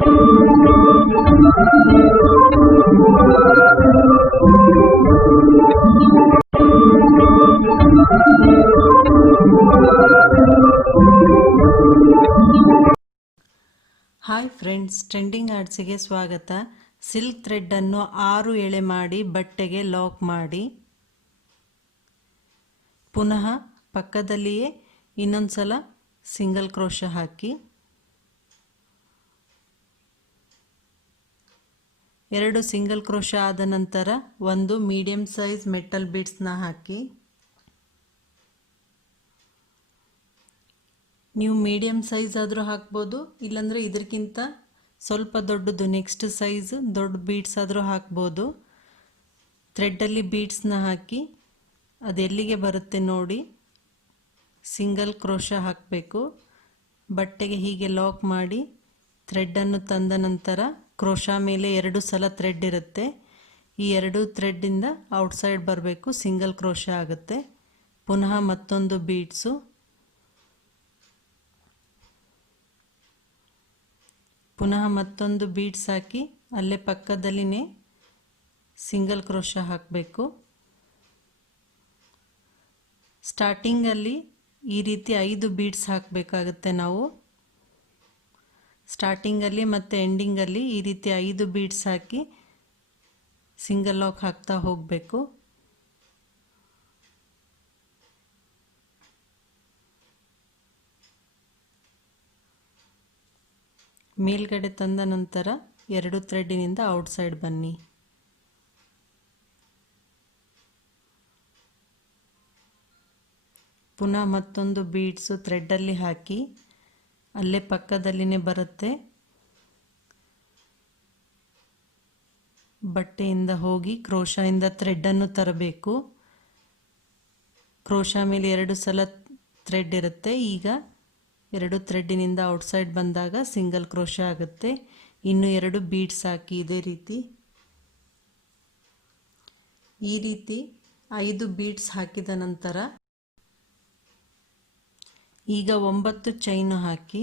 Hi friends, trending ಆರ್ಟ್ಸಿಗೆ ಸ್ವಾಗತ. Silk ಥ್ರೆಡ್ಡನ್ನು 6 ಎಳೆ ಮಾಡಿ ಬಟ್ಟೆಗೆ ಲಾಕ್ ಮಾಡಿ, ಪುನಃ ಪಕ್ಕದಲ್ಲಿಯೇ ಇನ್ನೊಂದು ಸಲ ಸಿಂಗಲ್ ಕ್ರೋಶ ಹಾಕಿ, 2 ಸಿಂಗಲ್ ಕ್ರೋಶ ಆದ ನಂತರ ಒಂದು ಮೀಡಿಯಂ ಸೈಜ್ ಮೆಟಲ್ ಬೀಡ್ಸ್ನ ಹಾಕಿ. ನೀವು ಮೀಡಿಯಂ ಸೈಜ್ ಆದರೂ ಹಾಕ್ಬೋದು, ಇಲ್ಲಾಂದರೆ ಇದಕ್ಕಿಂತ ಸ್ವಲ್ಪ ದೊಡ್ಡದು ನೆಕ್ಸ್ಟ್ ಸೈಜ್ ದೊಡ್ಡ ಬೀಡ್ಸ್ ಆದರೂ ಹಾಕ್ಬೋದು. ಥ್ರೆಡ್ಡಲ್ಲಿ ಬೀಡ್ಸ್ನ ಹಾಕಿ ಅದೆಲ್ಲಿಗೆ ಬರುತ್ತೆ ನೋಡಿ ಸಿಂಗಲ್ ಕ್ರೋಶ ಹಾಕಬೇಕು. ಬಟ್ಟೆಗೆ ಹೀಗೆ ಲಾಕ್ ಮಾಡಿ ಥ್ರೆಡ್ಡನ್ನು ತಂದ ನಂತರ ಕ್ರೋಶ ಮೇಲೆ 2 ಸಲ ಥ್ರೆಡ್ ಇರುತ್ತೆ. ಈ 2 ಥ್ರೆಡ್ಡಿಂದ ಔಟ್ಸೈಡ್ ಬರಬೇಕು, ಸಿಂಗಲ್ ಕ್ರೋಶ ಆಗುತ್ತೆ. ಪುನಃ ಮತ್ತೊಂದು ಬೀಡ್ಸು, ಪುನಃ ಮತ್ತೊಂದು ಬೀಡ್ಸ್ ಹಾಕಿ ಅಲ್ಲೇ ಪಕ್ಕದಲ್ಲಿನೇ ಸಿಂಗಲ್ ಕ್ರೋಶ ಹಾಕಬೇಕು. ಸ್ಟಾರ್ಟಿಂಗಲ್ಲಿ ಈ ರೀತಿ 5 ಬೀಡ್ಸ್ ಹಾಕಬೇಕಾಗುತ್ತೆ ನಾವು. ಸ್ಟಾರ್ಟಿಂಗಲ್ಲಿ ಮತ್ತು ಎಂಡಿಂಗಲ್ಲಿ ಈ ರೀತಿ 5 ಬೀಡ್ಸ್ ಹಾಕಿ ಸಿಂಗಲ್ ಲಾಕ್ ಹಾಕ್ತಾ ಹೋಗಬೇಕು. ಮೇಲ್ಗಡೆ ತಂದ ನಂತರ 2 ಥ್ರೆಡ್ಡಿನಿಂದ ಔಟ್ಸೈಡ್ ಬನ್ನಿ. ಪುನಃ ಮತ್ತೊಂದು ಬೀಡ್ಸು ಥ್ರೆಡ್ಡಲ್ಲಿ ಹಾಕಿ ಅಲ್ಲೇ ಪಕ್ಕದಲ್ಲಿನೇ ಬರುತ್ತೆ. ಬಟ್ಟೆಯಿಂದ ಹೋಗಿ ಕ್ರೋಶದಿಂದ ಥ್ರೆಡ್ಡನ್ನು ತರಬೇಕು. ಕ್ರೋಶ ಮೇಲೆ 2 ಸಲ ಥ್ರೆಡ್ ಇರುತ್ತೆ. ಈಗ 2 ಥ್ರೆಡ್ಡಿನಿಂದ ಔಟ್ಸೈಡ್ ಬಂದಾಗ ಸಿಂಗಲ್ ಕ್ರೋಶ ಆಗುತ್ತೆ. ಇನ್ನು 2 ಬೀಡ್ಸ್ ಹಾಕಿ ಇದೇ ರೀತಿ. ಈ ರೀತಿ 5 ಬೀಡ್ಸ್ ಹಾಕಿದ ನಂತರ ಈಗ 9 ಚೈನು ಹಾಕಿ,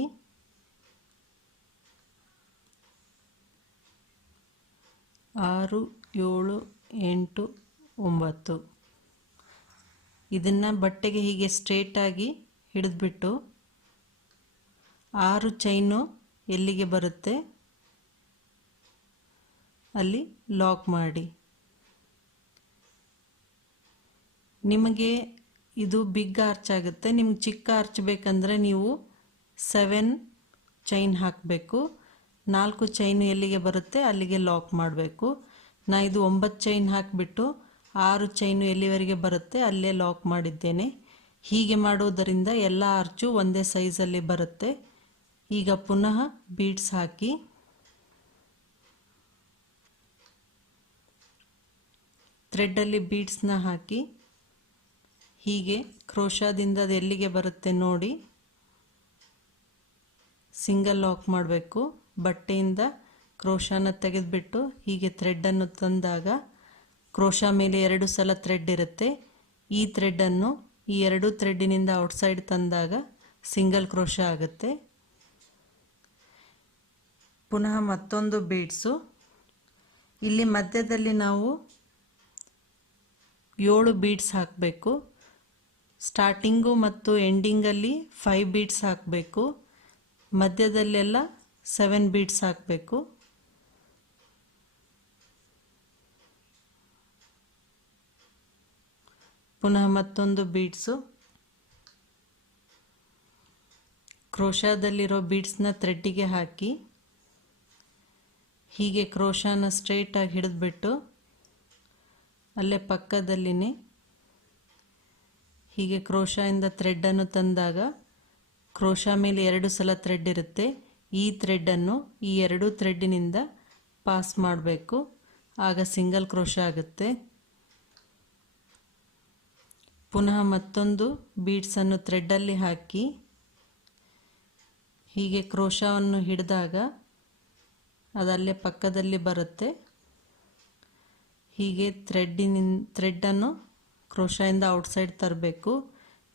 6, 7, 8, 9 ಇದನ್ನು ಬಟ್ಟೆಗೆ ಹೀಗೆ ಸ್ಟ್ರೇಟಾಗಿ ಹಿಡಿದ್ಬಿಟ್ಟು 6 ಚೈನು ಎಲ್ಲಿಗೆ ಬರುತ್ತೆ ಅಲ್ಲಿ ಲಾಕ್ ಮಾಡಿ. ನಿಮಗೆ ಇದು ಬಿಗ್ ಆರ್ಚ್ ಆಗುತ್ತೆ. ನಿಮ್ಗೆ ಚಿಕ್ಕ ಆರ್ಚ್ ಬೇಕಂದರೆ ನೀವು 7 ಚೈನ್ ಹಾಕಬೇಕು. 4 ಚೈನು ಎಲ್ಲಿಗೆ ಬರುತ್ತೆ ಅಲ್ಲಿಗೆ ಲಾಕ್ ಮಾಡಬೇಕು. ನಾ ಇದು 9 ಚೈನ್ ಹಾಕಿಬಿಟ್ಟು 6 ಚೈನು ಎಲ್ಲಿವರೆಗೆ ಬರುತ್ತೆ ಅಲ್ಲೇ ಲಾಕ್ ಮಾಡಿದ್ದೇನೆ. ಹೀಗೆ ಮಾಡೋದರಿಂದ ಎಲ್ಲ ಆರ್ಚು ಒಂದೇ ಸೈಜಲ್ಲಿ ಬರುತ್ತೆ. ಈಗ ಪುನಃ ಬೀಡ್ಸ್ ಹಾಕಿ ಥ್ರೆಡ್ಡಲ್ಲಿ ಬೀಡ್ಸ್ನ ಹಾಕಿ ಹೀಗೆ ಕ್ರೋಶದಿಂದ ಅದು ಎಲ್ಲಿಗೆ ಬರುತ್ತೆ ನೋಡಿ ಸಿಂಗಲ್ ಲಾಕ್ ಮಾಡಬೇಕು. ಬಟ್ಟೆಯಿಂದ ಕ್ರೋಶನ ತೆಗೆದುಬಿಟ್ಟು ಹೀಗೆ ಥ್ರೆಡ್ಡನ್ನು ತಂದಾಗ ಕ್ರೋಶ ಮೇಲೆ 2 ಸಲ ಥ್ರೆಡ್ ಇರುತ್ತೆ. ಈ ಥ್ರೆಡ್ಡನ್ನು ಈ 2 ಥ್ರೆಡ್ಡಿನಿಂದ ಔಟ್ಸೈಡ್ ತಂದಾಗ ಸಿಂಗಲ್ ಕ್ರೋಶ ಆಗುತ್ತೆ. ಪುನಃ ಮತ್ತೊಂದು ಬೀಡ್ಸು. ಇಲ್ಲಿ ಮಧ್ಯದಲ್ಲಿ ನಾವು 7 ಬೀಡ್ಸ್ ಹಾಕಬೇಕು. ಸ್ಟಾರ್ಟಿಂಗು ಮತ್ತು ಎಂಡಿಂಗಲ್ಲಿ 5 ಬೀಡ್ಸ್ ಹಾಕಬೇಕು. ಮಧ್ಯದಲ್ಲೆಲ್ಲ 7 ಬೀಡ್ಸ್ ಹಾಕಬೇಕು. ಪುನಃ ಮತ್ತೊಂದು ಬೀಡ್ಸು. ಕ್ರೋಶದಲ್ಲಿರೋ ಬೀಡ್ಸ್ನ ಥ್ರೆಡ್ಡಿಗೆ ಹಾಕಿ ಹೀಗೆ ಕ್ರೋಶನ ಸ್ಟ್ರೇಟಾಗಿ ಹಿಡಿದ್ಬಿಟ್ಟು ಅಲ್ಲೇ ಪಕ್ಕದಲ್ಲಿನೇ ಹೀಗೆ ಕ್ರೋಶದಿಂದ ಥ್ರೆಡ್ಡನ್ನು ತಂದಾಗ ಕ್ರೋಶ ಮೇಲೆ 2 ಸಲ ಥ್ರೆಡ್ ಇರುತ್ತೆ. ಈ ಥ್ರೆಡ್ಡನ್ನು ಈ 2 ಥ್ರೆಡ್ಡಿನಿಂದ ಪಾಸ್ ಮಾಡಬೇಕು. ಆಗ ಸಿಂಗಲ್ ಕ್ರೋಶ ಆಗುತ್ತೆ. ಪುನಃ ಮತ್ತೊಂದು ಬೀಡ್ಸನ್ನು ಥ್ರೆಡ್ಡಲ್ಲಿ ಹಾಕಿ ಹೀಗೆ ಕ್ರೋಶವನ್ನು ಹಿಡಿದಾಗ ಅದಲ್ಲೇ ಪಕ್ಕದಲ್ಲಿ ಬರುತ್ತೆ. ಹೀಗೆ ಥ್ರೆಡ್ಡನ್ನು ಕ್ರೋಶದಿಂದ ಔಟ್ಸೈಡ್ ತರಬೇಕು.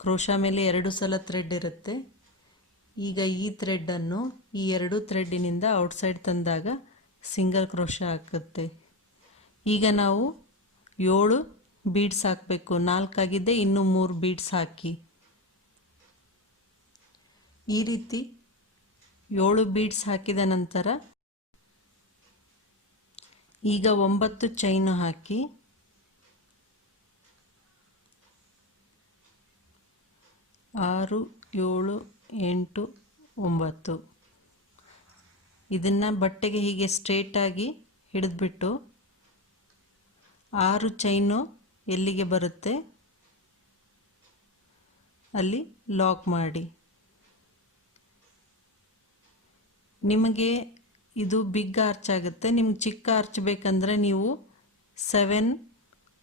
ಕ್ರೋಶ ಮೇಲೆ 2 ಸಲ ಥ್ರೆಡ್ ಇರುತ್ತೆ. ಈಗ ಈ ಥ್ರೆಡ್ಡನ್ನು ಈ ಎರಡು ಥ್ರೆಡ್ಡಿನಿಂದ ಔಟ್ಸೈಡ್ ತಂದಾಗ ಸಿಂಗಲ್ ಕ್ರೋಶೆ ಆಗುತ್ತೆ. ಈಗ ನಾವು 7 ಬೀಡ್ಸ್ ಹಾಕಬೇಕು. 4 ಆಗಿದ್ದೆ, ಇನ್ನೂ 3 ಬೀಡ್ಸ್ ಹಾಕಿ. ಈ ರೀತಿ 7 ಬೀಡ್ಸ್ ಹಾಕಿದ ನಂತರ ಈಗ 9 ಚೈನು ಹಾಕಿ 6, 7, 8, 9 ಇದನ್ನು ಬಟ್ಟೆಗೆ ಹೀಗೆ ಸ್ಟ್ರೇಟಾಗಿ ಹಿಡಿದ್ಬಿಟ್ಟು 6 ಚೈನು ಎಲ್ಲಿಗೆ ಬರುತ್ತೆ ಅಲ್ಲಿ ಲಾಕ್ ಮಾಡಿ. ನಿಮಗೆ ಇದು ಬಿಗ್ ಆರ್ಚ್ ಆಗುತ್ತೆ. ನಿಮ್ಗೆ ಚಿಕ್ಕ ಆರ್ಚ್ ಬೇಕಂದರೆ ನೀವು 7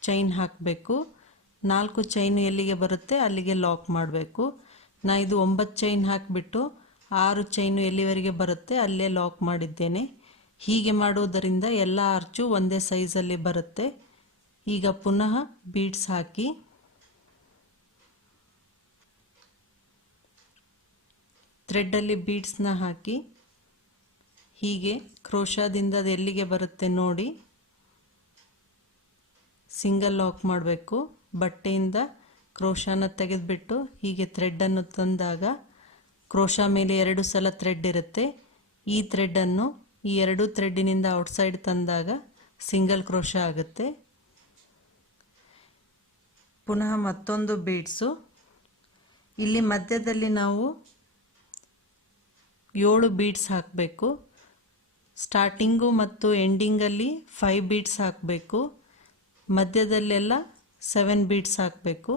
ಚೈನ್ ಹಾಕಬೇಕು. 4 ಚೈನು ಎಲ್ಲಿಗೆ ಬರುತ್ತೆ ಅಲ್ಲಿಗೆ ಲಾಕ್ ಮಾಡಬೇಕು. ನಾ ಇದು 9 ಚೈನ್ ಹಾಕಿಬಿಟ್ಟು 6 ಚೈನು ಎಲ್ಲಿವರೆಗೆ ಬರುತ್ತೆ ಅಲ್ಲೇ ಲಾಕ್ ಮಾಡಿದ್ದೇನೆ. ಹೀಗೆ ಮಾಡುವುದರಿಂದ ಎಲ್ಲ ಆರ್ಚು ಒಂದೇ ಸೈಜಲ್ಲಿ ಬರುತ್ತೆ. ಈಗ ಪುನಃ ಬೀಡ್ಸ್ ಹಾಕಿ ಥ್ರೆಡ್ಡಲ್ಲಿ ಬೀಡ್ಸ್ನ ಹಾಕಿ ಹೀಗೆ ಕ್ರೋಶಾದಿಂದ ಅದು ಎಲ್ಲಿಗೆ ಬರುತ್ತೆ ನೋಡಿ ಸಿಂಗಲ್ ಲಾಕ್ ಮಾಡಬೇಕು. ಬಟ್ಟೆಯಿಂದ ಕ್ರೋಶಾನ ತೆಗೆದುಬಿಟ್ಟು ಹೀಗೆ ಥ್ರೆಡ್ಡನ್ನು ತಂದಾಗ ಕ್ರೋಶಾ ಮೇಲೆ 2 ಸಲ ಥ್ರೆಡ್ ಇರುತ್ತೆ. ಈ ಥ್ರೆಡ್ಡನ್ನು ಈ 2 ಥ್ರೆಡ್ಡಿನಿಂದ ಔಟ್ಸೈಡ್ ತಂದಾಗ ಸಿಂಗಲ್ ಕ್ರೋಶಾ ಆಗುತ್ತೆ. ಪುನಃ ಮತ್ತೊಂದು ಬೀಡ್ಸು. ಇಲ್ಲಿ ಮಧ್ಯದಲ್ಲಿ ನಾವು 7 ಬೀಡ್ಸ್ ಹಾಕಬೇಕು. ಸ್ಟಾರ್ಟಿಂಗು ಮತ್ತು ಎಂಡಿಂಗಲ್ಲಿ 5 ಬೀಡ್ಸ್ ಹಾಕಬೇಕು. ಮಧ್ಯದಲ್ಲೆಲ್ಲ 7 ಬೀಡ್ಸ್ ಹಾಕಬೇಕು.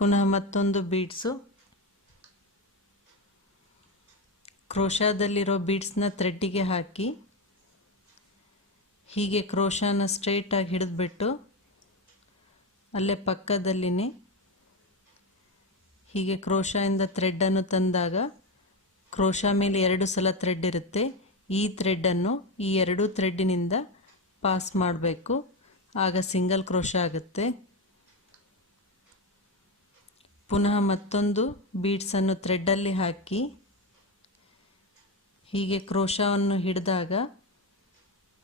ಪುನಃ ಮತ್ತೊಂದು ಬೀಡ್ಸು. ಕ್ರೋಶಾದಲ್ಲಿರೋ ಬೀಡ್ಸ್ನ ಥ್ರೆಡ್ಡಿಗೆ ಹಾಕಿ ಹೀಗೆ ಕ್ರೋಶಾನ ಸ್ಟ್ರೈಟಾಗಿ ಹಿಡಿದ್ಬಿಟ್ಟು ಅಲ್ಲೇ ಪಕ್ಕದಲ್ಲಿನೇ ಹೀಗೆ ಕ್ರೋಶಾಯಿಂದ ಥ್ರೆಡ್ಡನ್ನು ತಂದಾಗ ಕ್ರೋಶಾ ಮೇಲೆ 2 ಸಲ ಥ್ರೆಡ್ ಇರುತ್ತೆ. ಈ ಥ್ರೆಡ್ಡನ್ನು ಈ 2 ಥ್ರೆಡ್ಡಿನಿಂದ ಪಾಸ್ ಮಾಡಬೇಕು. ಆಗ ಸಿಂಗಲ್ ಕ್ರೋಶಾ ಆಗುತ್ತೆ. ಪುನಃ ಮತ್ತೊಂದು ಬೀಡ್ಸನ್ನು ಥ್ರೆಡ್ಡಲ್ಲಿ ಹಾಕಿ ಹೀಗೆ ಕ್ರೋಶಾವನ್ನು ಹಿಡಿದಾಗ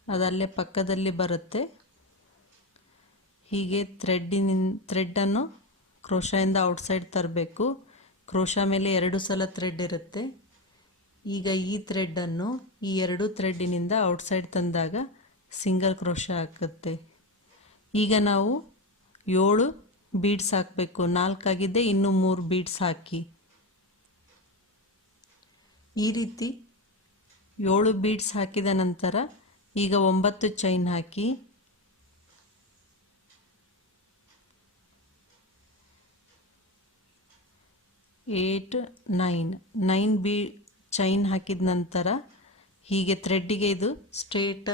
ಅದಲ್ಲೇ ಪಕ್ಕದಲ್ಲಿ ಬರುತ್ತೆ. ಹೀಗೆ ಥ್ರೆಡ್ಡನ್ನು ಕ್ರೋಶಾಯಿಂದ ಔಟ್ಸೈಡ್ ತರಬೇಕು. ಕ್ರೋಶಾ ಮೇಲೆ 2 ಸಲ ಥ್ರೆಡ್ ಇರುತ್ತೆ. ಈಗ ಈ ಥ್ರೆಡ್ಡನ್ನು ಈ 2 ಥ್ರೆಡ್ಡಿನಿಂದ ಔಟ್ಸೈಡ್ ತಂದಾಗ ಸಿಂಗಲ್ ಕ್ರೋಶಾ ಆಗುತ್ತೆ. ಈಗ ನಾವು 7 ಬೀಡ್ಸ್ ಹಾಕಬೇಕು. 4 ಆಗಿದ್ದೆ, ಇನ್ನೂ 3 ಬೀಡ್ಸ್ ಹಾಕಿ. ಈ ರೀತಿ 7 ಬೀಡ್ಸ್ ಹಾಕಿದ ನಂತರ ಈಗ 9 ಚೈನ್ ಹಾಕಿ 8, 9 ಚೈನ್ ಹಾಕಿದ ನಂತರ ಹೀಗೆ ಥ್ರೆಡ್ಡಿಗೆ ಇದು ಸ್ಟ್ರೇಟ್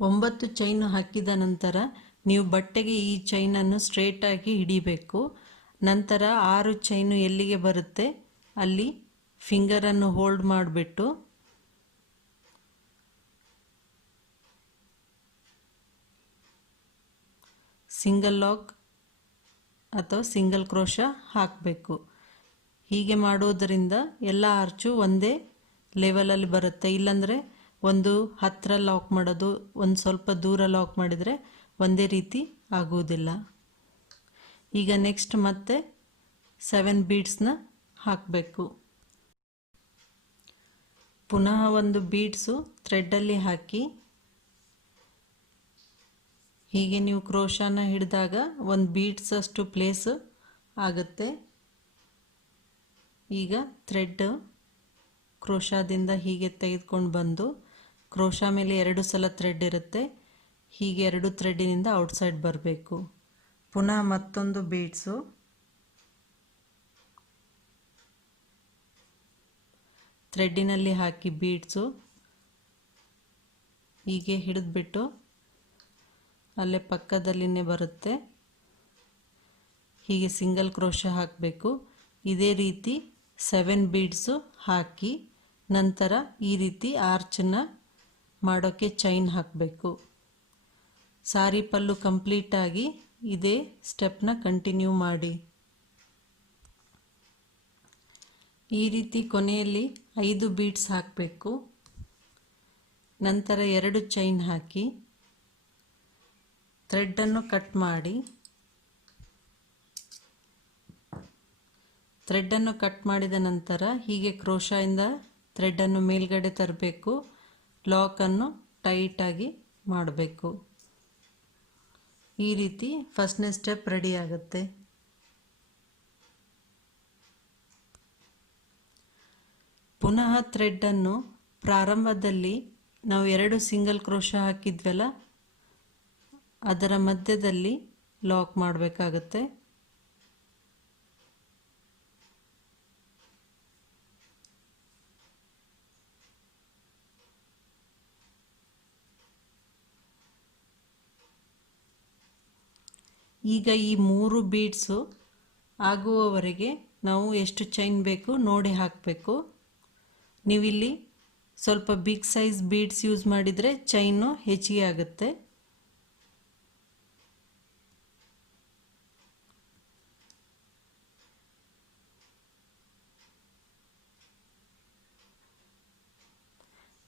9 ಚೈನು ಹಾಕಿದ ನಂತರ ನೀವು ಬಟ್ಟೆಗೆ ಈ ಚೈನನ್ನು ಸ್ಟ್ರೇಟಾಗಿ ಹಿಡಿಬೇಕು. ನಂತರ 6 ಚೈನು ಎಲ್ಲಿಗೆ ಬರುತ್ತೆ ಅಲ್ಲಿ ಫಿಂಗರನ್ನು ಹೋಲ್ಡ್ ಮಾಡಿಬಿಟ್ಟು ಸಿಂಗಲ್ ಲಾಕ್ ಅಥವಾ ಸಿಂಗಲ್ ಕ್ರೋಶಾ ಹಾಕಬೇಕು. ಹೀಗೆ ಮಾಡೋದರಿಂದ ಎಲ್ಲ ಆರ್ಚು ಒಂದೇ ಲೆವೆಲಲ್ಲಿ ಬರುತ್ತೆ. ಇಲ್ಲಾಂದರೆ ಒಂದು ಹತ್ತಿರ ಲಾಕ್ ಮಾಡೋದು, ಒಂದು ಸ್ವಲ್ಪ ದೂರ ಲಾಕ್ ಮಾಡಿದರೆ ಒಂದೇ ರೀತಿ ಆಗುವುದಿಲ್ಲ. ಈಗ ನೆಕ್ಸ್ಟ್ ಮತ್ತೆ 7 ಬೀಡ್ಸ್ನ ಹಾಕಬೇಕು. ಪುನಃ ಒಂದು ಬೀಡ್ಸು ಥ್ರೆಡ್ಡಲ್ಲಿ ಹಾಕಿ ಹೀಗೆ ನೀವು ಕ್ರೋಶಾನ ಹಿಡಿದಾಗ ಒಂದು ಬೀಡ್ಸ್ ಅಷ್ಟು ಪ್ಲೇಸ್ ಆಗುತ್ತೆ. ಈಗ ಥ್ರೆಡ್ ಕ್ರೋಶಾದಿಂದ ಹೀಗೆ ತೆಗೆದುಕೊಂಡು ಬಂದು ಕ್ರೋಶಾ ಮೇಲೆ 2 ಸಲ ಥ್ರೆಡ್ ಇರುತ್ತೆ. ಹೀಗೆ 2 ಥ್ರೆಡ್ಡಿನಿಂದ ಔಟ್ಸೈಡ್ ಬರಬೇಕು. ಪುನಃ ಮತ್ತೊಂದು ಬೀಡ್ಸು. ಥ್ರೆಡ್ಡಿನಲ್ಲಿ ಹಾಕಿ ಬೀಡ್ಸು ಹೀಗೆ ಹಿಡಿದ್ಬಿಟ್ಟು ಅಲ್ಲೇ ಪಕ್ಕದಲ್ಲಿನೇ ಬರುತ್ತೆ. ಹೀಗೆ ಸಿಂಗಲ್ ಕ್ರೋಶಾ ಹಾಕಬೇಕು. ಇದೇ ರೀತಿ 7 ಬೀಡ್ಸು ಹಾಕಿ ನಂತರ ಈ ರೀತಿ ಆರ್ಚನ್ನ ಮಾಡೋಕ್ಕೆ ಚೈನ್ ಹಾಕಬೇಕು. ಸಾರಿ ಪಲ್ಲು ಕಂಪ್ಲೀಟ್ ಆಗಿ ಇದೇ ಸ್ಟೆಪ್ನ ಕಂಟಿನ್ಯೂ ಮಾಡಿ. ಈ ರೀತಿ ಕೊನೆಯಲ್ಲಿ 5 ಬೀಡ್ಸ್ ಹಾಕಬೇಕು. ನಂತರ 2 ಚೈನ್ ಹಾಕಿ ಥ್ರೆಡ್ಡನ್ನು ಕಟ್ ಮಾಡಿ, ಥ್ರೆಡ್ಡನ್ನು ಕಟ್ ಮಾಡಿದ ನಂತರ ಹೀಗೆ ಕ್ರೋಶಾಯಿಂದ ಥ್ರೆಡ್ಡನ್ನು ಮೇಲ್ಗಡೆ ತರಬೇಕು. ಲಾಕನ್ನು ಟೈಟಾಗಿ ಮಾಡಬೇಕು. ಈ ರೀತಿ ಫಸ್ಟ್ನೇ ಸ್ಟೆಪ್ ರೆಡಿ ಆಗುತ್ತೆ. ಪುನಃ ಥ್ರೆಡ್ಡನ್ನು ಪ್ರಾರಂಭದಲ್ಲಿ ನಾವು 2 ಸಿಂಗಲ್ ಕ್ರೋಶಾ ಹಾಕಿದ್ವಲ್ಲ ಅದರ ಮಧ್ಯದಲ್ಲಿ ಲಾಕ್ ಮಾಡಬೇಕಾಗುತ್ತೆ. ಈಗ ಈ 3 ಬೀಡ್ಸು ಆಗುವವರೆಗೆ ನಾವು ಎಷ್ಟು ಚೈನ್ ಬೇಕು ನೋಡಿ ಹಾಕಬೇಕು. ನೀವಿಲ್ಲಿ ಸ್ವಲ್ಪ ಬಿಗ್ ಸೈಜ್ ಬೀಡ್ಸ್ ಯೂಸ್ ಮಾಡಿದರೆ ಚೈನು ಹೆಚ್ಚಿಗೆ ಆಗುತ್ತೆ.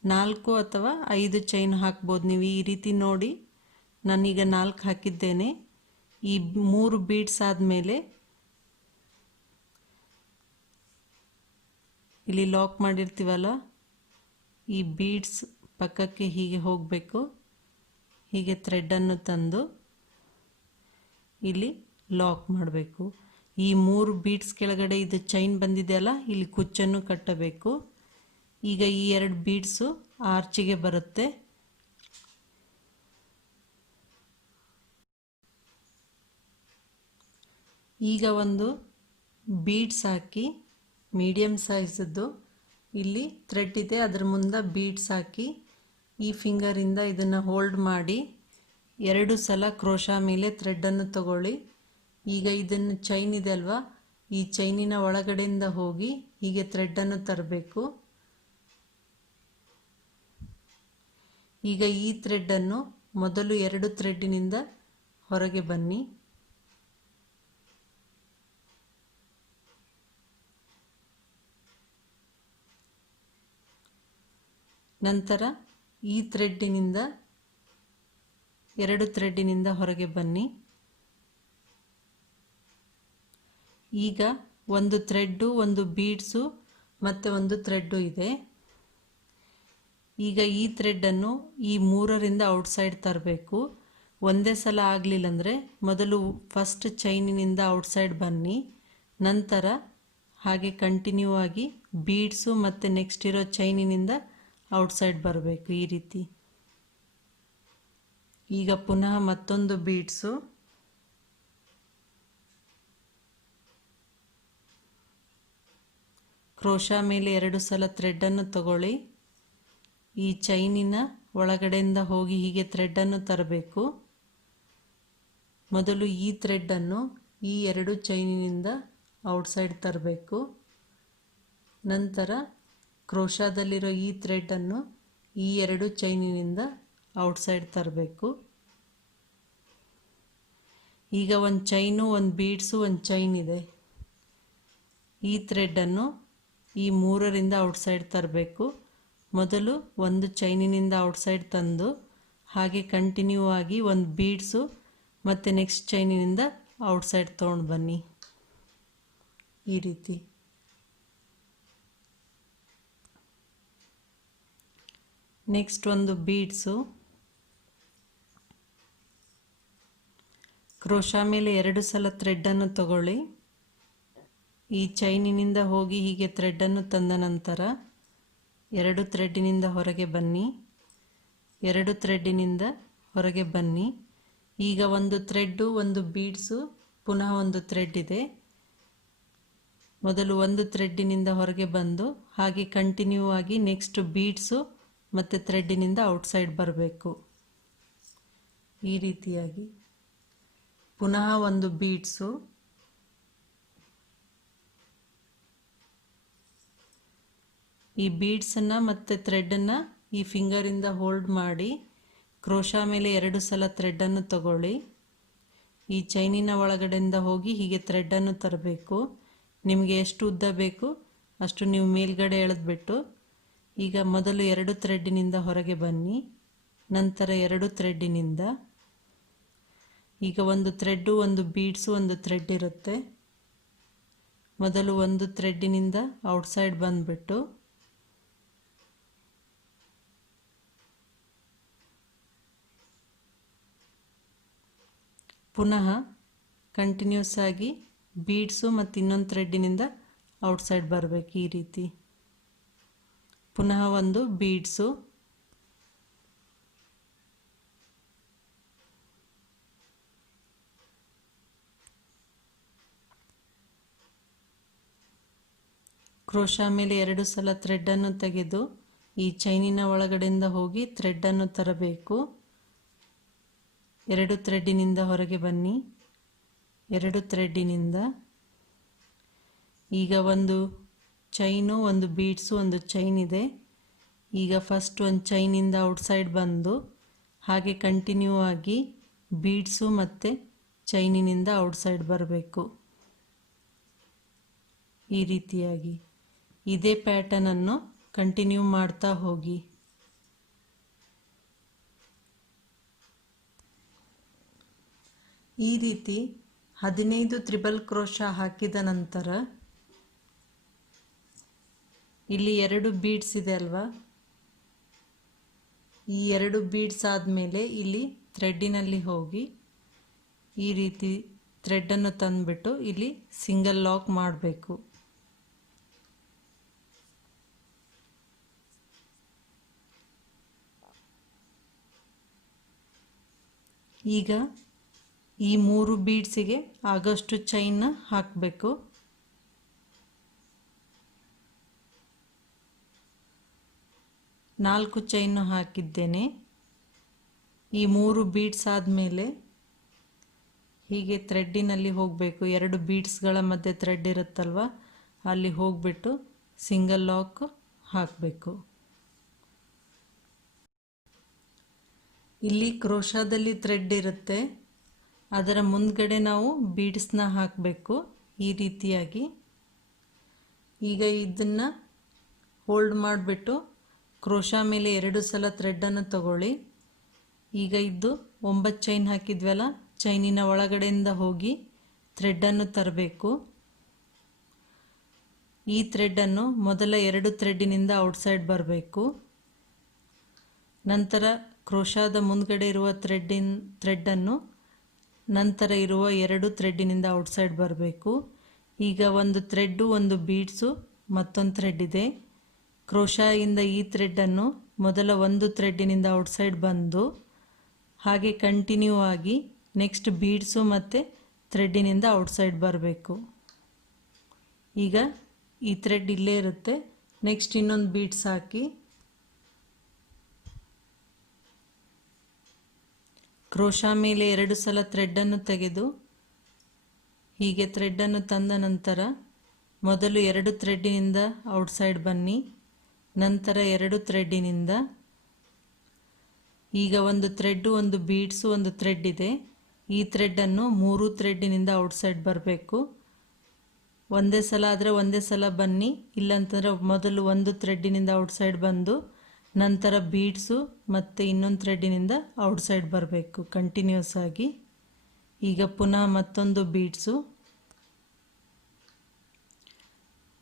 ನಾಲ್ಕು ಅಥವಾ 5 ಚೈನ್ ಹಾಕ್ಬೋದು ನೀವು. ಈ ರೀತಿ ನೋಡಿ ನಾನೀಗ 4 ಹಾಕಿದ್ದೇನೆ. ಈ 3 ಬೀಡ್ಸ್ ಆದಮೇಲೆ ಇಲ್ಲಿ ಲಾಕ್ ಮಾಡಿರ್ತೀವಲ್ಲ ಈ ಬೀಡ್ಸ್ ಪಕ್ಕಕ್ಕೆ ಹೀಗೆ ಹೋಗಬೇಕು. ಹೀಗೆ ಥ್ರೆಡ್ಡನ್ನು ತಂದು ಇಲ್ಲಿ ಲಾಕ್ ಮಾಡಬೇಕು. ಈ 3 ಬೀಡ್ಸ್ ಕೆಳಗಡೆ ಇದು ಚೈನ್ ಬಂದಿದೆಯಲ್ಲ ಇಲ್ಲಿ ಕುಚ್ಚನ್ನು ಕಟ್ಟಬೇಕು. ಈಗ ಈ 2 ಬೀಡ್ಸು ಆರ್ಚಿಗೆ ಬರುತ್ತೆ. ಈಗ ಒಂದು ಬೀಡ್ಸ್ ಹಾಕಿ ಮೀಡಿಯಮ್ ಸೈಜದ್ದು ಇಲ್ಲಿ ಥ್ರೆಡ್ ಇದೆ ಅದರ ಮುಂದೆ ಬೀಡ್ಸ್ ಹಾಕಿ ಈ ಫಿಂಗರಿಂದ ಇದನ್ನು ಹೋಲ್ಡ್ ಮಾಡಿ 2 ಸಲ ಕ್ರೋಶಾ ಮೇಲೆ ಥ್ರೆಡ್ಡನ್ನು ತಗೊಳ್ಳಿ. ಈಗ ಇದನ್ನು ಚೈನ್ ಇದೆ ಅಲ್ವಾ, ಈ ಚೈನಿನ ಒಳಗಡೆಯಿಂದ ಹೋಗಿ ಹೀಗೆ ಥ್ರೆಡ್ಡನ್ನು ತರಬೇಕು. ಈಗ ಈ ಥ್ರೆಡ್ಡನ್ನು ಮೊದಲು 2 ಥ್ರೆಡ್ಡಿನಿಂದ ಹೊರಗೆ ಬನ್ನಿ. ನಂತರ ಈ ಥ್ರೆಡ್ಡಿನಿಂದ 2 ಥ್ರೆಡ್ಡಿನಿಂದ ಹೊರಗೆ ಬನ್ನಿ. ಈಗ ಒಂದು ಥ್ರೆಡ್ಡು, ಒಂದು ಬೀಡ್ಸು ಮತ್ತು ಒಂದು ಥ್ರೆಡ್ಡು ಇದೆ. ಈಗ ಈ ಥ್ರೆಡ್ಡನ್ನು ಈ 3ರಿಂದ ಔಟ್ಸೈಡ್ ತರಬೇಕು. ಒಂದೇ ಸಲ ಆಗಲಿಲ್ಲ ಅಂದರೆ ಮೊದಲು ಫಸ್ಟ್ ಚೈನಿನಿಂದ ಔಟ್ಸೈಡ್ ಬನ್ನಿ. ನಂತರ ಹಾಗೆ ಕಂಟಿನ್ಯೂ ಆಗಿ ಬೀಡ್ಸು ಮತ್ತು ನೆಕ್ಸ್ಟ್ ಇರೋ ಚೈನಿನಿಂದ ಔಟ್ಸೈಡ್ ಬರಬೇಕು. ಈ ರೀತಿ. ಈಗ ಪುನಃ ಮತ್ತೊಂದು ಬೀಡ್ಸು, ಕ್ರೋಶಾ ಮೇಲೆ 2 ಸಲ ಥ್ರೆಡ್ಡನ್ನು ತಗೊಳ್ಳಿ. ಈ ಚೈನಿನ ಒಳಗಡೆಯಿಂದ ಹೋಗಿ ಹೀಗೆ ಥ್ರೆಡ್ಡನ್ನು ತರಬೇಕು. ಮೊದಲು ಈ ಥ್ರೆಡ್ಡನ್ನು ಈ 2 ಚೈನಿನಿಂದ ಔಟ್ಸೈಡ್ ತರಬೇಕು. ನಂತರ ಕ್ರೋಶಾದಲ್ಲಿರೋ ಈ ಥ್ರೆಡ್ಡನ್ನು ಈ 2 ಚೈನಿನಿಂದ ಔಟ್ಸೈಡ್ ತರಬೇಕು. ಈಗ ಒಂದು ಚೈನು, ಒಂದು ಬೀಡ್ಸು, ಒಂದು ಚೈನ್ ಇದೆ. ಈ ಥ್ರೆಡ್ಡನ್ನು ಈ 3ರಿಂದ ಔಟ್ಸೈಡ್ ತರಬೇಕು. ಮೊದಲು ಒಂದು ಚೈನಿನಿಂದ ಔಟ್ಸೈಡ್ ತಂದು ಹಾಗೆ ಕಂಟಿನ್ಯೂ ಆಗಿ ಒಂದು ಬೀಡ್ಸು ಮತ್ತು ನೆಕ್ಸ್ಟ್ ಚೈನಿನಿಂದ ಔಟ್ಸೈಡ್ ತೊಗೊಂಡು ಬನ್ನಿ. ಈ ರೀತಿ. ನೆಕ್ಸ್ಟ್ ಒಂದು ಬೀಡ್ಸು, ಕ್ರೋಶಾ ಮೇಲೆ 2 ಸಲ ಥ್ರೆಡ್ಡನ್ನು ತಗೊಳ್ಳಿ. ಈ ಚೈನಿನಿಂದ ಹೋಗಿ ಹೀಗೆ ಥ್ರೆಡ್ಡನ್ನು ತಂದ ನಂತರ 2 ಥ್ರೆಡ್ಡಿನಿಂದ ಹೊರಗೆ ಬನ್ನಿ. 2 ಥ್ರೆಡ್ಡಿನಿಂದ ಹೊರಗೆ ಬನ್ನಿ. ಈಗ ಒಂದು ಥ್ರೆಡ್ಡು, ಒಂದು ಬೀಡ್ಸು, ಪುನಃ ಒಂದು ಥ್ರೆಡ್ ಇದೆ. ಮೊದಲು ಒಂದು ಥ್ರೆಡ್ಡಿನಿಂದ ಹೊರಗೆ ಬಂದು ಹಾಗೆ ಕಂಟಿನ್ಯೂ ಆಗಿ ನೆಕ್ಸ್ಟ್ ಬೀಡ್ಸು ಮತ್ತು ಥ್ರೆಡ್ಡಿನಿಂದ ಔಟ್ಸೈಡ್ ಬರಬೇಕು. ಈ ರೀತಿಯಾಗಿ ಪುನಃ ಒಂದು ಬೀಡ್ಸು, ಈ ಬೀಡ್ಸನ್ನು ಮತ್ತು ಥ್ರೆಡ್ಡನ್ನು ಈ ಫಿಂಗರಿಂದ ಹೋಲ್ಡ್ ಮಾಡಿ ಕ್ರೋಶಾ ಮೇಲೆ 2 ಸಲ ಥ್ರೆಡ್ಡನ್ನು ತಗೊಳ್ಳಿ. ಈ ಚೈನಿನ ಒಳಗಡೆಯಿಂದ ಹೋಗಿ ಹೀಗೆ ಥ್ರೆಡ್ಡನ್ನು ತರಬೇಕು. ನಿಮಗೆ ಎಷ್ಟು ಉದ್ದ ಬೇಕು ಅಷ್ಟು ನೀವು ಮೇಲ್ಗಡೆ ಎಳೆದ್ಬಿಟ್ಟು ಈಗ ಮೊದಲು 2 ಥ್ರೆಡ್ಡಿನಿಂದ ಹೊರಗೆ ಬನ್ನಿ. ನಂತರ 2 ಥ್ರೆಡ್ಡಿನಿಂದ ಈಗ ಒಂದು ಥ್ರೆಡ್ಡು, ಒಂದು ಬೀಡ್ಸು, ಒಂದು ಥ್ರೆಡ್ ಇರುತ್ತೆ. ಮೊದಲು ಒಂದು ಥ್ರೆಡ್ಡಿನಿಂದ ಔಟ್ಸೈಡ್ ಬಂದುಬಿಟ್ಟು ಪುನಃ ಕಂಟಿನ್ಯೂಸ್ ಆಗಿ ಬೀಡ್ಸು ಮತ್ತು ಇನ್ನೊಂದು ಥ್ರೆಡ್ಡಿನಿಂದ ಔಟ್ಸೈಡ್ ಬರಬೇಕು. ಈ ರೀತಿ ಪುನಃ ಒಂದು ಬೀಡ್ಸು, ಕ್ರೋಶಾ ಮೇಲೆ 2 ಸಲ ಥ್ರೆಡ್ಡನ್ನು ತೆಗೆದು ಈ ಚೈನಿನ ಒಳಗಡೆಯಿಂದ ಹೋಗಿ ಥ್ರೆಡ್ಡನ್ನು ತರಬೇಕು. 2 ಥ್ರೆಡ್ಡಿನಿಂದ ಹೊರಗೆ ಬನ್ನಿ. 2 ಥ್ರೆಡ್ಡಿನಿಂದ ಈಗ ಒಂದು ಚೈನು, ಒಂದು ಬೀಡ್ಸು, ಒಂದು ಚೈನ್ ಇದೆ. ಈಗ ಫಸ್ಟ್ ಒಂದು ಚೈನಿಂದ ಔಟ್ಸೈಡ್ ಬಂದು ಹಾಗೆ ಕಂಟಿನ್ಯೂ ಆಗಿ ಬೀಡ್ಸು ಮತ್ತು ಚೈನಿನಿಂದ ಔಟ್ಸೈಡ್ ಬರಬೇಕು. ಈ ರೀತಿಯಾಗಿ ಇದೇ ಪ್ಯಾಟರ್ನನ್ನು ಕಂಟಿನ್ಯೂ ಮಾಡ್ತಾ ಹೋಗಿ. ಈ ರೀತಿ 15 ತ್ರಿಬಲ್ ಕ್ರೋಶಾ ಹಾಕಿದ ನಂತರ ಇಲ್ಲಿ 2 ಬೀಡ್ಸ್ ಇದೆ ಅಲ್ವಾ, ಈ 2 ಬೀಡ್ಸ್ ಆದಮೇಲೆ ಇಲ್ಲಿ ಥ್ರೆಡ್ಡಿನಲ್ಲಿ ಹೋಗಿ ಈ ರೀತಿ ಥ್ರೆಡ್ಡನ್ನು ತಂದುಬಿಟ್ಟು ಇಲ್ಲಿ ಸಿಂಗಲ್ ಲಾಕ್ ಮಾಡಬೇಕು. ಈಗ ಈ 3 ಬೀಡ್ಸಿಗೆ ಆಗೋಷ್ಟು ಚೈನ್ನ ಹಾಕಬೇಕು. ನಾಲ್ಕು ಚೈನು ಹಾಕಿದ್ದೇನೆ. ಈ 3 ಬೀಡ್ಸ್ ಆದಮೇಲೆ ಹೀಗೆ ಥ್ರೆಡ್ಡಿನಲ್ಲಿ ಹೋಗಬೇಕು. 2 ಬೀಡ್ಸ್ಗಳ ಮಧ್ಯೆ ಥ್ರೆಡ್ ಇರುತ್ತಲ್ವ, ಅಲ್ಲಿ ಹೋಗಿಬಿಟ್ಟು ಸಿಂಗಲ್ ಲಾಕ್ ಹಾಕಬೇಕು. ಇಲ್ಲಿ ಕ್ರೋಶಾದಲ್ಲಿ ಥ್ರೆಡ್ ಇರುತ್ತೆ, ಅದರ ಮುಂದ್ಗಡೆ ನಾವು ಬೀಡ್ಸ್ನ ಹಾಕಬೇಕು ಈ ರೀತಿಯಾಗಿ. ಈಗ ಇದನ್ನು ಹೋಲ್ಡ್ ಮಾಡಿಬಿಟ್ಟು ಕ್ರೋಶಾ ಮೇಲೆ 2 ಸಲ ಥ್ರೆಡ್ಡನ್ನು ತಗೊಳ್ಳಿ. ಈಗ ಇದು 9 ಚೈನ್ ಹಾಕಿದ್ವಲ್ಲ, ಚೈನಿನ ಒಳಗಡೆಯಿಂದ ಹೋಗಿ ಥ್ರೆಡ್ಡನ್ನು ತರಬೇಕು. ಈ ಥ್ರೆಡ್ಡನ್ನು ಮೊದಲ 2 ಥ್ರೆಡ್ಡಿನಿಂದ ಔಟ್ಸೈಡ್ ಬರಬೇಕು. ನಂತರ ಕ್ರೋಶಾದ ಮುಂದ್ಗಡೆ ಇರುವ ಥ್ರೆಡ್ಡನ್ನು ನಂತರ ಇರುವ 2 ಥ್ರೆಡ್ಡಿನಿಂದ ಔಟ್ಸೈಡ್ ಬರಬೇಕು. ಈಗ ಒಂದು ಥ್ರೆಡ್ಡು, ಒಂದು ಬೀಡ್ಸು, ಮತ್ತೊಂದು ಥ್ರೆಡ್ ಇದೆ. ಕ್ರೋಶಾಯಿಂದ ಈ ಥ್ರೆಡ್ಡನ್ನು ಮೊದಲ 1 ಥ್ರೆಡ್ಡಿನಿಂದ ಔಟ್ಸೈಡ್ ಬಂದು ಹಾಗೆ ಕಂಟಿನ್ಯೂ ಆಗಿ ನೆಕ್ಸ್ಟ್ ಬೀಡ್ಸು ಮತ್ತು ಥ್ರೆಡ್ಡಿನಿಂದ ಔಟ್ಸೈಡ್ ಬರಬೇಕು. ಈಗ ಈ ಥ್ರೆಡ್ ಇಲ್ಲೇ ಇರುತ್ತೆ. ನೆಕ್ಸ್ಟ್ ಇನ್ನೊಂದು ಬೀಡ್ಸ್ ಹಾಕಿ ಕ್ರೋಶಾ ಮೇಲೆ 2 ಸಲ ಥ್ರೆಡ್ಡನ್ನು ತೆಗೆದು ಹೀಗೆ ಥ್ರೆಡ್ಡನ್ನು ತಂದ ನಂತರ ಮೊದಲು 2 ಥ್ರೆಡ್ಡಿನಿಂದ ಔಟ್ಸೈಡ್ ಬನ್ನಿ. ನಂತರ 2 ಥ್ರೆಡ್ಡಿನಿಂದ ಈಗ ಒಂದು ಥ್ರೆಡ್ಡು, ಒಂದು ಬೀಡ್ಸು, ಒಂದು ಥ್ರೆಡ್ ಇದೆ. ಈ ಥ್ರೆಡ್ಡನ್ನು 3 ಥ್ರೆಡ್ಡಿನಿಂದ ಔಟ್ಸೈಡ್ ಬರಬೇಕು. ಒಂದೇ ಸಲ ಆದರೆ ಒಂದೇ ಸಲ ಬನ್ನಿ, ಇಲ್ಲಂತಂದರೆ ಮೊದಲು 1 ಥ್ರೆಡ್ಡಿನಿಂದ ಔಟ್ಸೈಡ್ ಬಂದು ನಂತರ ಬೀಡ್ಸು ಮತ್ತು ಇನ್ನೊಂದು ಥ್ರೆಡ್ಡಿನಿಂದ ಔಟ್ಸೈಡ್ ಬರಬೇಕು ಕಂಟಿನ್ಯೂಸ್ ಆಗಿ. ಈಗ ಪುನಃ ಮತ್ತೊಂದು ಬೀಡ್ಸು,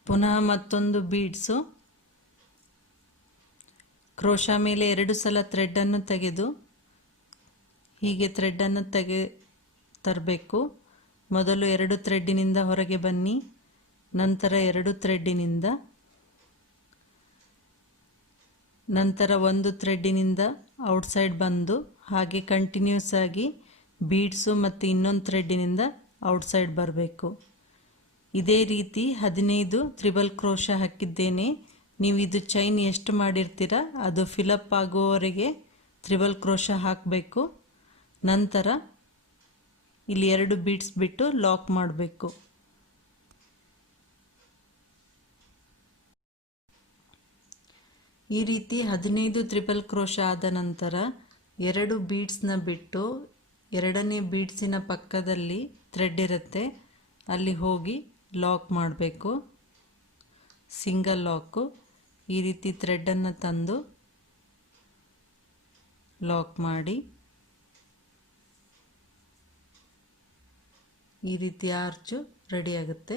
ಪುನಃ ಮತ್ತೊಂದು ಬೀಡ್ಸು. ಕ್ರೋಶಾ ಮೇಲೆ 2 ಸಲ ಥ್ರೆಡ್ಡನ್ನು ತೆಗೆದು ಹೀಗೆ ಥ್ರೆಡ್ಡನ್ನು ತರಬೇಕು. ಮೊದಲು 2 ಥ್ರೆಡ್ಡಿನಿಂದ ಹೊರಗೆ ಬನ್ನಿ, ನಂತರ 2 ಥ್ರೆಡ್ಡಿನಿಂದ, ನಂತರ 1 ಥ್ರೆಡ್ಡಿನಿಂದ ಔಟ್ಸೈಡ್ ಬಂದು ಹಾಗೆ ಕಂಟಿನ್ಯೂಸ್ ಆಗಿ ಬೀಡ್ಸು ಮತ್ತು ಇನ್ನೊಂದು ಥ್ರೆಡ್ಡಿನಿಂದ ಔಟ್ಸೈಡ್ ಬರಬೇಕು. ಇದೇ ರೀತಿ 15 ತ್ರಿಬಲ್ ಕ್ರೋಶಾ ಹಾಕಿದ್ದೇನೆ. ನೀವು ಇದು ಚೈನ್ ಎಷ್ಟು ಮಾಡಿರ್ತೀರ ಅದು ಫಿಲಪ್ ಆಗುವವರೆಗೆ ತ್ರಿಬಲ್ ಕ್ರೋಶಾ ಹಾಕಬೇಕು. ನಂತರ ಇಲ್ಲಿ 2 ಬೀಡ್ಸ್ ಬಿಟ್ಟು ಲಾಕ್ ಮಾಡಬೇಕು. ಈ ರೀತಿ 15 ತ್ರಿಬಲ್ ಕ್ರೋಶಾ ಆದ ನಂತರ 2 ಬೀಡ್ಸ್ನ ಬಿಟ್ಟು ಎರಡನೇ ಬೀಡ್ಸಿನ ಪಕ್ಕದಲ್ಲಿ ಥ್ರೆಡ್ ಇರುತ್ತೆ, ಅಲ್ಲಿ ಹೋಗಿ ಲಾಕ್ ಮಾಡಬೇಕು. ಸಿಂಗಲ್ ಲಾಕು. ಈ ರೀತಿ ಥ್ರೆಡನ್ನು ತಂದು ಲಾಕ್ ಮಾಡಿ ಈ ರೀತಿ ಆರ್ಚು ರೆಡಿ ಆಗುತ್ತೆ.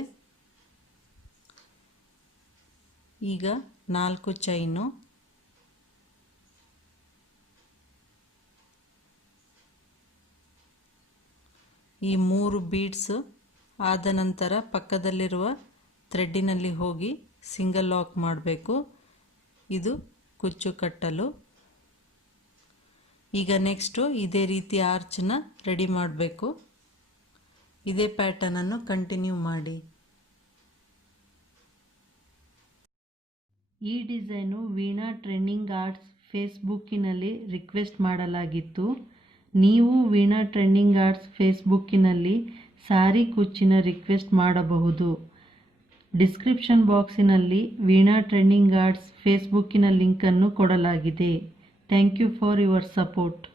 ಈಗ 4 ಚೈನು, ಈ 3 ಬೀಡ್ಸ್ ಆದ ನಂತರ ಪಕ್ಕದಲ್ಲಿರುವ ಥ್ರೆಡ್ಡಿನಲ್ಲಿ ಹೋಗಿ ಸಿಂಗಲ್ ಲಾಕ್ ಮಾಡಬೇಕು. ಇದು ಕುಚ್ಚು ಕಟ್ಟಲು. ಈಗ ನೆಕ್ಸ್ಟು ಇದೇ ರೀತಿ ಆರ್ಚನ್ನ ರೆಡಿ ಮಾಡಬೇಕು. ಇದೇ ಪ್ಯಾಟರ್ನನ್ನು ಕಂಟಿನ್ಯೂ ಮಾಡಿ. ಈ ಡಿಸೈನು ವೀಣಾ ಟ್ರೆಂಡಿಂಗ್ ಆರ್ಟ್ಸ್ ಫೇಸ್ಬುಕ್ಕಿನಲ್ಲಿ ರಿಕ್ವೆಸ್ಟ್ ಮಾಡಲಾಗಿತ್ತು. ನೀವು ವೀಣಾ ಟ್ರೆಂಡಿಂಗ್ ಆರ್ಟ್ಸ್ ಫೇಸ್ಬುಕ್ಕಿನಲ್ಲಿ ಸಾರಿ ಕುಚ್ಚಿನ ರಿಕ್ವೆಸ್ಟ್ ಮಾಡಬಹುದು. ಡಿಸ್ಕ್ರಿಪ್ಷನ್ ಬಾಕ್ಸಿನಲ್ಲಿ ವೀಣಾ ಟ್ರೆಂಡಿಂಗ್ ಆರ್ಟ್ಸ್ ಫೇಸ್ಬುಕ್ಕಿನ ಲಿಂಕನ್ನು ಕೊಡಲಾಗಿದೆ. Thank you for your support.